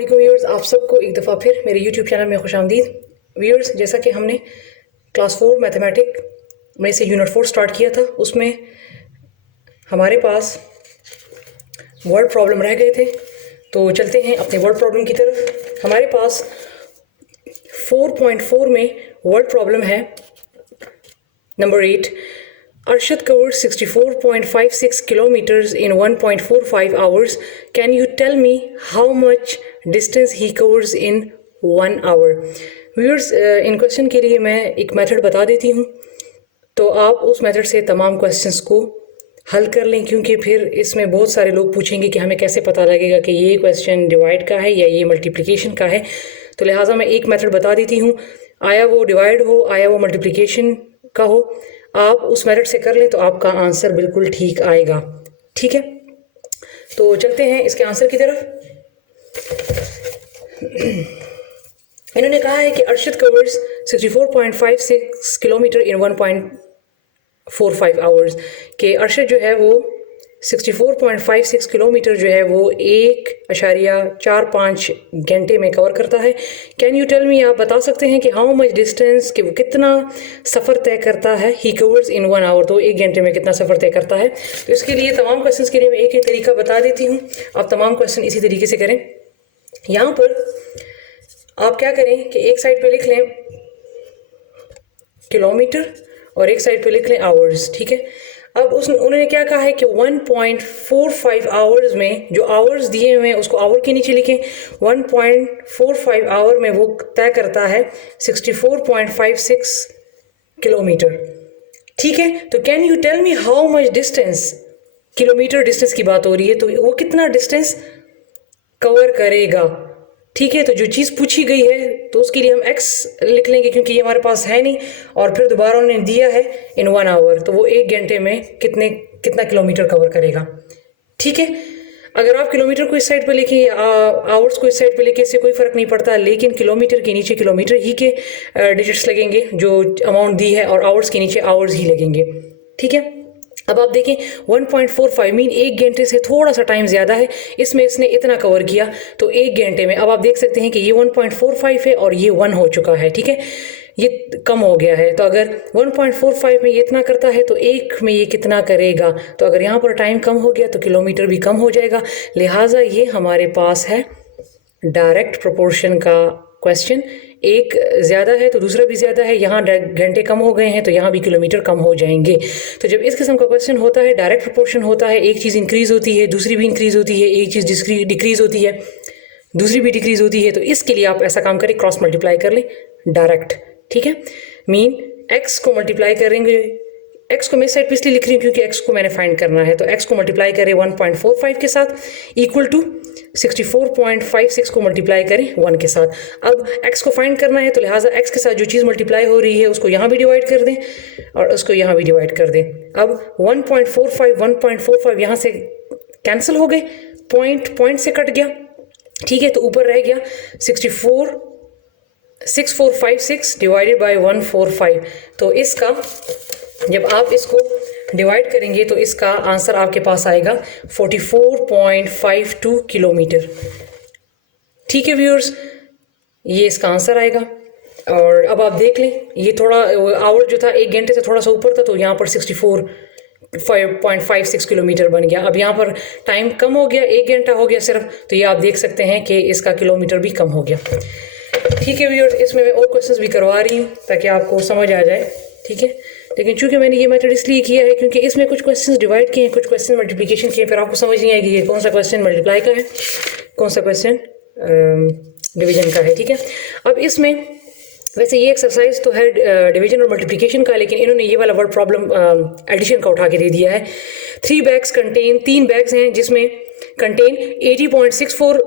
Viewers, आप सबको एक दफ़ा फिर मेरे यूट्यूब चैनल में खुशामदीद। व्यूअर्स, जैसा कि हमने क्लास 4 मैथमेटिक में से यूनिट 4 स्टार्ट किया था, उसमें हमारे पास वर्ड प्रॉब्लम रह गए थे। तो चलते हैं अपने वर्ड प्रॉब्लम की तरफ। हमारे पास 4.4 में वर्ड प्रॉब्लम है number 8। Arshad covered 64.56 kilometers in 1.45 hours. Can you tell me how much distance he covers in 1 hour? Viewers, in question के लिए मैं एक मेथड बता देती हूँ, तो आप उस मेथड से तमाम क्वेश्चंस को हल कर लें, क्योंकि फिर इसमें बहुत सारे लोग पूछेंगे कि हमें कैसे पता लगेगा कि ये क्वेश्चन डिवाइड का है या ये मल्टीप्लिकेशन का है। तो लिहाजा मैं एक मेथड बता देती हूँ, आया वो डिवाइड हो आया वो मल्टीप्लिकेशन का हो, आप उस मेथड से कर लें तो आपका आंसर बिल्कुल ठीक आएगा। ठीक है, तो चलते हैं इसके आंसर की तरफ। इन्होंने कहा है कि अर्शद कवर्स 64.56 किलोमीटर इन 1.45 आवर्स, कि अर्शद जो है वो 64.56 किलोमीटर जो है वो 1.45 घंटे में कवर करता है। कैन यू टेल मी, आप बता सकते हैं कि हाउ मच डिस्टेंस, कि वो कितना सफ़र तय करता है। ही कवर्स इन 1 आवर, तो 1 घंटे में कितना सफ़र तय करता है। तो इसके लिए तमाम क्वेश्चंस के लिए मैं एक ही तरीका बता देती हूँ, आप तमाम क्वेश्चन इसी तरीके से करें। यहाँ पर आप क्या करें कि एक साइड पे लिख लें किलोमीटर और एक साइड पे लिख लें आवर्स। ठीक है, अब उन्होंने क्या कहा है कि 1.45 आवर्स में जो आवर्स दिए हुए हैं उसको आवर के नीचे लिखें। 1.45 आवर में वो तय करता है 64.56 किलोमीटर। ठीक है, तो can you tell me how much distance, kilometre distance की बात हो रही है, तो वो कितना डिस्टेंस कवर करेगा। ठीक है, तो जो चीज़ पूछी गई है तो उसके लिए हम x लिख लेंगे, क्योंकि ये हमारे पास है नहीं, और फिर दोबारा उन्होंने दिया है इन 1 आवर, तो वो 1 घंटे में कितना किलोमीटर कवर करेगा। ठीक है, अगर आप किलोमीटर को इस साइड पे लिखें या आवर्स को इस साइड पे लिखें, इससे कोई फ़र्क नहीं पड़ता, लेकिन किलोमीटर के नीचे किलोमीटर ही के डिजिट्स लगेंगे जो अमाउंट दी है, और आवर्स के नीचे आवर्स ही लगेंगे। ठीक है, अब आप देखें 1.45 मीन 1 घंटे से थोड़ा सा टाइम ज़्यादा है, इसमें इसने इतना कवर किया, तो 1 घंटे में अब आप देख सकते हैं कि ये 1.45 है और ये 1 हो चुका है। ठीक है, ये कम हो गया है, तो अगर 1.45 में ये इतना करता है तो 1 में ये कितना करेगा। तो अगर यहाँ पर टाइम कम हो गया तो किलोमीटर भी कम हो जाएगा, लिहाजा ये हमारे पास है डायरेक्ट प्रोपोर्शन का क्वेश्चन। एक ज़्यादा है तो दूसरा भी ज़्यादा है, यहाँ घंटे कम हो गए हैं तो यहाँ भी किलोमीटर कम हो जाएंगे। तो जब इस किस्म का क्वेश्चन होता है, डायरेक्ट प्रोपोर्शन होता है, एक चीज़ इंक्रीज़ होती है दूसरी भी इंक्रीज़ होती है, एक चीज़ डिक्रीज़ होती है दूसरी भी डिक्रीज़ होती है, तो इसके लिए आप ऐसा काम करें, क्रॉस मल्टीप्लाई कर लें डायरेक्ट। ठीक है, मीन x को मल्टीप्लाई करेंगे, x को मैं साइड पे इसलिए लिख रही हूँ क्योंकि x को मैंने फाइंड करना है, तो x को मल्टीप्लाई करें 1.45 के साथ इक्वल टू 64.56 को मल्टीप्लाई करें 1 के साथ। अब x को फाइंड करना है, तो लिहाजा x के साथ जो चीज़ मल्टीप्लाई हो रही है उसको यहाँ भी डिवाइड कर दें और उसको यहाँ भी डिवाइड कर दें। अब 1.45 यहाँ से कैंसिल हो गए, पॉइंट से कट गया। ठीक है, तो ऊपर रह गया 6456 डिवाइडेड बाय 145। तो इसका जब आप इसको डिवाइड करेंगे तो इसका आंसर आपके पास आएगा 44.52 किलोमीटर। ठीक है व्यूअर्स, ये इसका आंसर आएगा। और अब आप देख लें, ये थोड़ा आवर जो था 1 घंटे से थोड़ा सा ऊपर था, तो यहाँ पर 64.56 किलोमीटर बन गया। अब यहाँ पर टाइम कम हो गया, 1 घंटा हो गया सिर्फ, तो ये आप देख सकते हैं कि इसका किलोमीटर भी कम हो गया। ठीक है व्यूअर्स, इसमें मैं और क्वेश्चंस भी करवा रही हूँ ताकि आपको समझ आ जाए। ठीक है, लेकिन चूंकि मैंने ये मेथड इसलिए किया है क्योंकि इसमें कुछ क्वेश्चंस डिवाइड किए हैं, कुछ क्वेश्चन मल्टीप्लिकेशन किए, फिर आपको समझ नहीं आएगी ये कौन सा क्वेश्चन मल्टीप्लाई का है, कौन सा क्वेश्चन डिवीजन का है। ठीक है, अब इसमें वैसे ये एक्सरसाइज तो है डिवीजन और मल्टीप्लिकेशन का, लेकिन इन्होंने ये वाला वर्ड प्रॉब्लम एडिशन का उठा के दे दिया है। 3 बैग्स कंटेन, 3 बैग्स हैं जिसमें contain 80.64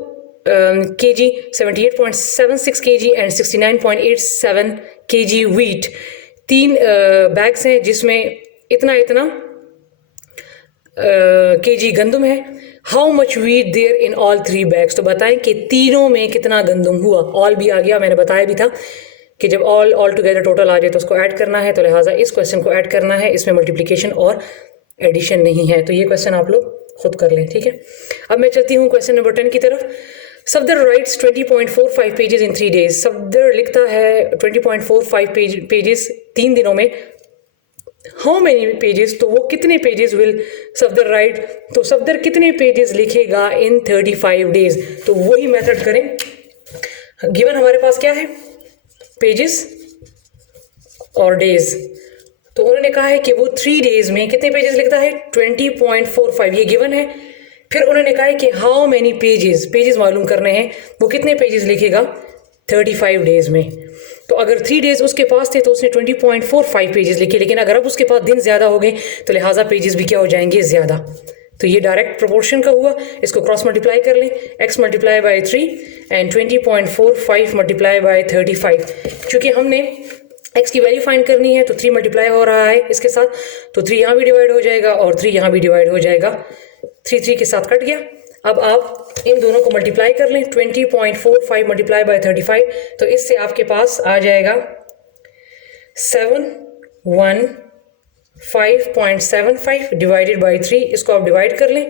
kg, 78.76 kg and 69.87 kg wheat. 3 bags हैं जिसमें इतना kg गंदम है। How much wheat there in all 3 bags, तो बताएं कि तीनों में कितना गंदम हुआ। ऑल भी आ गया, मैंने बताया भी था कि जब ऑल टुगेदर टोटल आ जाए तो उसको ऐड करना है, तो लिहाजा इस क्वेश्चन को ऐड करना है, इसमें मल्टीप्लिकेशन और एडिशन नहीं है। तो ये क्वेश्चन आप लोग खुद कर लें। ठीक है, अब मैं चलती हूँ क्वेश्चन नंबर 10 की तरफ। Safdar rights 20.45 pages in 3 days। Safdar लिखता है 20.45 पेजेस 3 दिनों में। हाउ मेनी पेजेस, तो वो कितने पेजेस विल सफदर राइट, तो सफदर कितने पेजेस लिखेगा इन 35 days। तो वही मेथड करें। गिवन हमारे पास क्या है, पेजेस और डेज। तो उन्होंने कहा है कि वो 3 days में कितने पेजेस लिखता है, 20.45, ये गिवन है। फिर उन्होंने कहा है कि हाउ मैनी पेजेस मालूम करने हैं, वो कितने पेजेस लिखेगा 35 days में। तो अगर 3 days उसके पास थे तो उसने 20.45 पेजेस लिखे, लेकिन अगर अब उसके पास दिन ज़्यादा हो गए तो लिहाजा पेजेस भी क्या हो जाएंगे, ज़्यादा। तो ये डायरेक्ट प्रोपोर्शन का हुआ। इसको क्रॉस मल्टीप्लाई कर लें, x multiply by 3 and 20.45 multiply by 35। चूँकि हमने x की वैल्यू फाइंड करनी है तो 3 मल्टीप्लाई हो रहा है इसके साथ, तो 3 यहाँ भी डिवाइड हो जाएगा और 3 यहाँ भी डिवाइड हो जाएगा। 3 के साथ कट गया। अब आप इन दोनों को मल्टीप्लाई कर लें, 20.45 मल्टीप्लाई बाई 35, तो इससे आपके पास आ जाएगा 715.75 डिवाइडेड बाई 3। इसको आप डिवाइड कर लें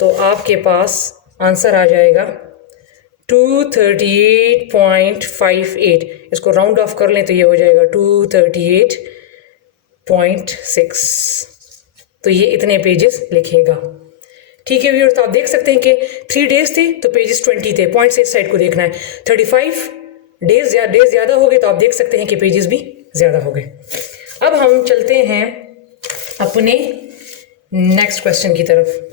तो आपके पास आंसर आ जाएगा 238.58। इसको राउंड ऑफ कर लें तो ये हो जाएगा 238.6। तो ये इतने पेजेस लिखेगा। ठीक है व्यूअर्स, तो आप देख सकते हैं कि 3 days थे तो पेजेस 20 थे, पॉइंट से इस साइड को देखना है। 35 डेज ज़्यादा हो गए तो आप देख सकते हैं कि पेजेस भी ज़्यादा हो गए। अब हम चलते हैं अपने नेक्स्ट क्वेश्चन की तरफ।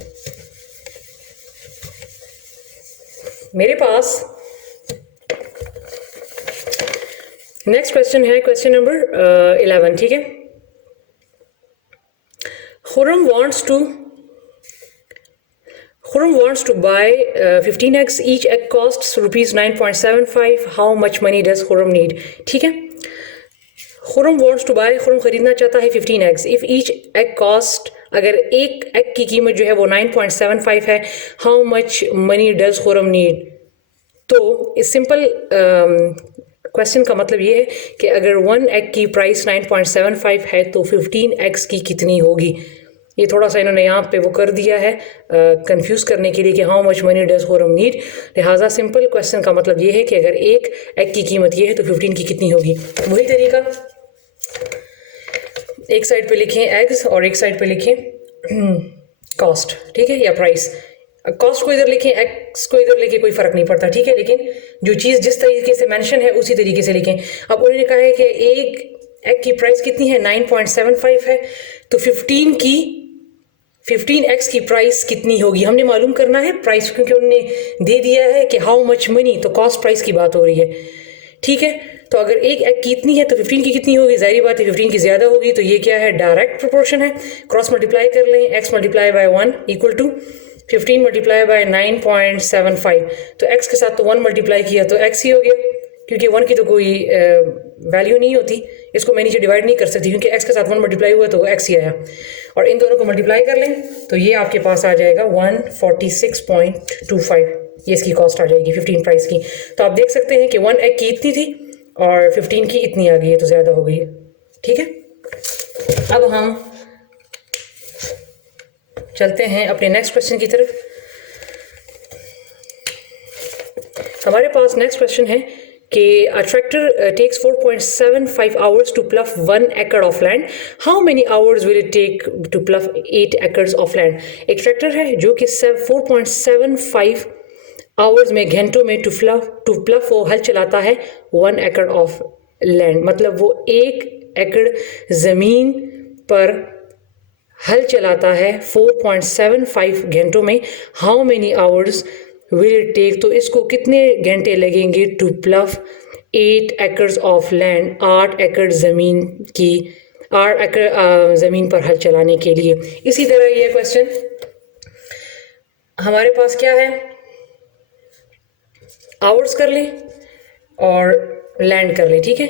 मेरे पास नेक्स्ट क्वेश्चन है, क्वेश्चन नंबर 11। ठीक है, Khurram wants to buy 15 eggs. Each egg costs rupees 9.75. How much money does Khurram need? ठीक है, Khurram wants to buy, Khurram खरीदना चाहता है 15 eggs. If each egg cost, अगर एक एग की कीमत जो है वो 9.75 है, how much money does Khurram need? तो इस सिंपल क्वेश्चन का मतलब ये है कि अगर 1 egg की प्राइस 9.75 है तो 15 eggs की कितनी होगी। ये थोड़ा सा इन्होंने यहाँ पे वो कर दिया है कंफ्यूज करने के लिए कि how much money does Khurram need. लिहाजा सिंपल क्वेश्चन का मतलब ये है कि अगर एक एग की कीमत ये है तो 15 की कितनी होगी। वही तरीका, एक साइड पे लिखें एग्स और एक साइड पे लिखें कॉस्ट, ठीक है, या प्राइस। कॉस्ट को इधर लिखें, एक्स को इधर लिखें, कोई फ़र्क नहीं पड़ता, ठीक है, लेकिन जो चीज़ जिस तरीके से मेंशन है उसी तरीके से लिखें। अब उन्होंने कहा है कि एक एग की प्राइस कितनी है, 9.75 है, तो 15 एक्स की प्राइस कितनी होगी हमने मालूम करना है प्राइस, क्योंकि उन्होंने दे दिया है कि हाउ मच मनी, तो कॉस्ट प्राइस की बात हो रही है। ठीक है, तो अगर एक एग कितनी है तो 15 की कितनी होगी, जाहिर बात है 15 की ज़्यादा होगी। तो ये क्या है, डायरेक्ट प्रोपोर्शन है। क्रॉस मल्टीप्लाई कर लें, x multiply by 1 equal to 15 multiply by 9.75। तो x के साथ तो 1 मल्टीप्लाई किया तो x ही हो गया, क्योंकि 1 की तो कोई वैल्यू नहीं होती, इसको मैं नीचे डिवाइड नहीं कर सकती क्योंकि x के साथ 1 मल्टीप्लाई हुआ तो x ही आया। और इन दोनों को मल्टीप्लाई कर लें तो ये आपके पास आ जाएगा 146.25। ये इसकी कॉस्ट आ जाएगी 15 प्राइस की। तो आप देख सकते हैं कि 1 एग की इतनी थी और 15 की इतनी आ गई है, तो ज़्यादा हो गई है। ठीक है, अब हम चलते हैं अपने नेक्स्ट क्वेश्चन की तरफ। हमारे पास नेक्स्ट क्वेश्चन है कि a tractor takes 4.75 hours to plough 1 acre of land. How many hours will it take to plough 8 acres of land? एक ट्रैक्टर है जो कि 4.75 आवर्स में, घंटों में टू प्लफ वो हल चलाता है 1 एकड़ ऑफ लैंड, मतलब वो 1 एकड़ ज़मीन पर हल चलाता है 4.75 घंटों में। How many hours will it take, तो इसको कितने घंटे लगेंगे to plough 8 acres of land, 8 एकड़ ज़मीन की, 8 एकड़ ज़मीन पर हल चलाने के लिए। इसी तरह ये क्वेश्चन हमारे पास क्या है, आवर्स कर लें और लैंड कर लें। ठीक है,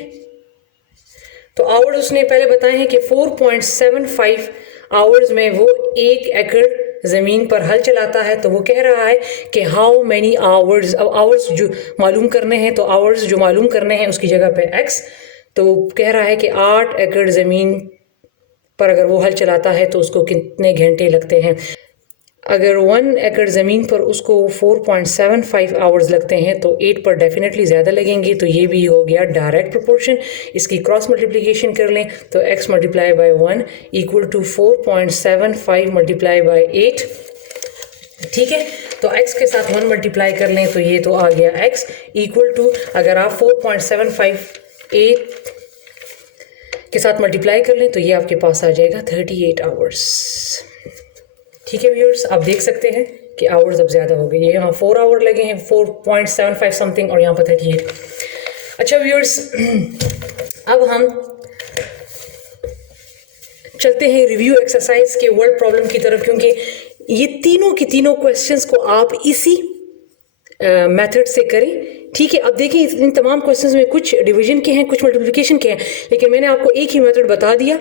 तो आवर्स उसने पहले बताए हैं कि 4.75 आवर्स में वो 1 एकड़ ज़मीन पर हल चलाता है। तो वो कह रहा है कि हाउ मैनी आवर्स, अब आवर्स जो मालूम करने हैं तो आवर्स जो मालूम करने हैं उसकी जगह पे एक्स, तो कह रहा है कि 8 एकड़ ज़मीन पर अगर वो हल चलाता है तो उसको कितने घंटे लगते हैं। अगर 1 एकड़ ज़मीन पर उसको 4.75 आवर्स लगते हैं तो 8 पर डेफिनेटली ज़्यादा लगेंगे, तो ये भी हो गया डायरेक्ट प्रोपोर्शन। इसकी क्रॉस मल्टीप्लिकेशन कर लें तो x multiply by 1 equal to 4.75 multiply by 8, ठीक है। तो x के साथ 1 मल्टीप्लाई कर लें तो ये तो आ गया x इक्वल टू, अगर आप 4.758 के साथ मल्टीप्लाई कर लें तो ये आपके पास आ जाएगा 38 आवर्स, ठीक है व्यूअर्स। आप देख सकते हैं कि आवर्स अब ज़्यादा हो गए, ये यहाँ 4 आवर लगे हैं 4.75 समथिंग और यहाँ पर 38। अच्छा व्यूअर्स, अब हम चलते हैं रिव्यू एक्सरसाइज के वर्ड प्रॉब्लम की तरफ, क्योंकि ये तीनों की तीनों क्वेश्चंस को आप इसी मेथड से करें, ठीक है। अब देखिए इन तमाम क्वेश्चंस में कुछ डिवीजन के हैं, कुछ मल्टीप्लिकेशन के हैं, लेकिन मैंने आपको एक ही मेथड बता दिया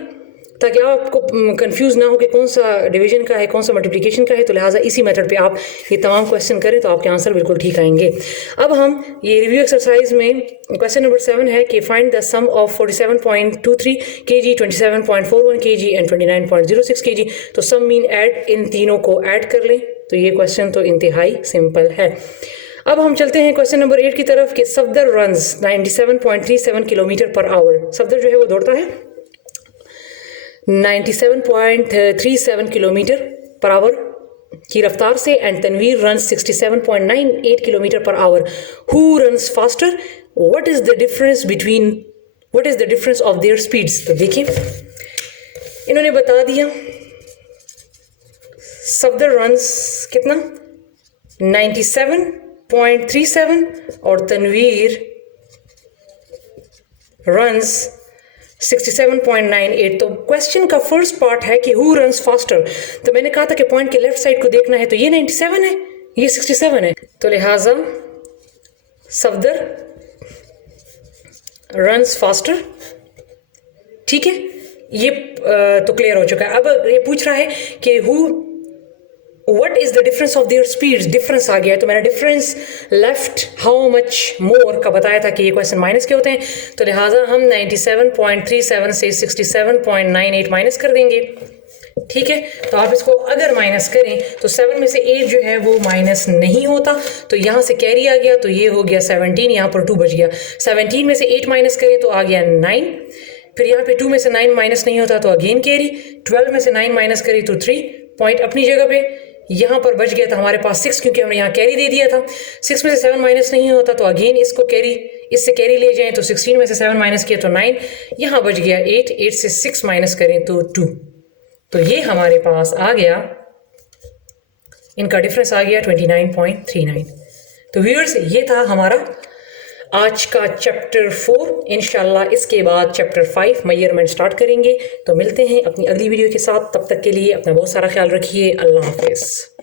ताकि आपको कंफ्यूज ना हो कि कौन सा डिवीजन का है कौन सा मल्टीप्लिकेशन का है। तो लिहाजा इसी मेथड पे आप ये तमाम क्वेश्चन करें तो आपके आंसर बिल्कुल ठीक आएंगे। अब हम ये रिव्यू एक्सरसाइज में क्वेश्चन नंबर 7 है कि find the sum of 47.23 kg, 27.41 kg and 29.06 kg। तो सम मीन ऐड, इन तीनों को ऐड कर लें। तो ये क्वेश्चन तो इंतहाई सिंपल है। अब हम चलते हैं क्वेश्चन नंबर 8 की तरफ कि Safdar runs 97.37 kilometre per our. Safdar जो है वो दौड़ता है 97.37 किलोमीटर पर आवर की रफ्तार से, and Tanveer runs 67.98 kilometre per hour. Who runs faster, what is the difference of their speeds. तो देखिए इन्होंने बता दिया सफदर रन्स कितना 97.37 और तनवीर रन्स 67.98। तो क्वेश्चन का फर्स्ट पार्ट है कि हु रन्स फास्टर। तो मैंने कहा था कि पॉइंट के लेफ्ट साइड को देखना है, तो ये 97 है, ये 67 है, तो लिहाजा सफदर रन्स फास्टर, ठीक है। ये तो क्लियर हो चुका है। अब ये पूछ रहा है कि what is the difference of their speeds. Difference आ गया है, तो मैंने difference left how much more का बताया था कि ये क्वेश्चन माइनस के होते हैं, तो लिहाजा हम 97.37 से 67.98 माइनस कर देंगे, ठीक है। तो आप इसको अगर माइनस करें तो 7 में से 8 जो है वो माइनस नहीं होता, तो यहाँ से कैरी आ गया, तो ये हो गया 17, यहाँ पर 2 बच गया। 17 में से 8 माइनस करें तो आ गया 9, फिर यहाँ पे 2 में से 9 माइनस नहीं होता तो अगेन कैरी, 12 में से 9 माइनस करी तो 3 पॉइंट अपनी जगह पे, यहाँ पर बच गया था हमारे पास 6 क्योंकि हमने यहाँ कैरी दे दिया था। 6 में से 7 माइनस नहीं होता तो अगेन इसको कैरी, इससे कैरी ले जाएं तो 16 में से 7 माइनस किया तो 9, यहाँ बच गया 8, 8 से 6 माइनस करें तो 2। तो ये हमारे पास आ गया, इनका डिफरेंस आ गया 29.39। तो व्यूअर्स ये था हमारा आज का चैप्टर 4। इंशाल्लाह इसके बाद चैप्टर 5 मेजरमेंट स्टार्ट करेंगे। तो मिलते हैं अपनी अगली वीडियो के साथ, तब तक के लिए अपना बहुत सारा ख्याल रखिए। अल्लाह हाफिज़।